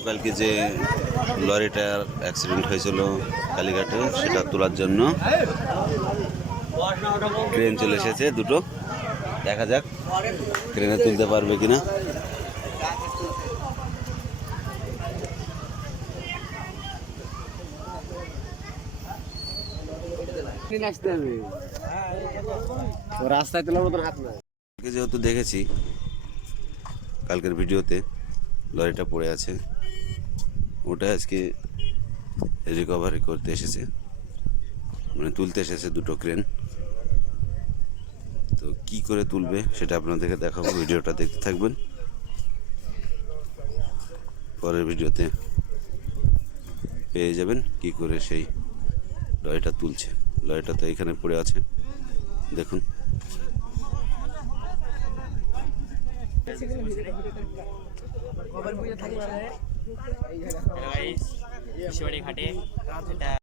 গতকালকে যে লরিটার অ্যাক্সিডেন্ট হয়েছিল কালীঘাটে সেটা তোলার জন্য ক্রেন চলে এসেছে দুটো। দেখা যাক ক্রেনে তুলতে পারবে কিনা। রাস্তায় তোলার মতন হাত না। যেহেতু দেখেছি কালকের ভিডিওতে লরিটা পড়ে আছে, ওটা আজকে রিকভারি করতে এসেছে, মানে তুলতে এসেছে দুটো ক্রেন। তো কি করে তুলবে সেটা আপনাদেরকে দেখাবো, ভিডিওটা দেখতে থাকবেন। পরের ভিডিওতে পেয়ে যাবেন কি করে সেই লরিটা তুলছে। লরিটা তো এখানে পড়ে আছে, দেখুন। ঘাটে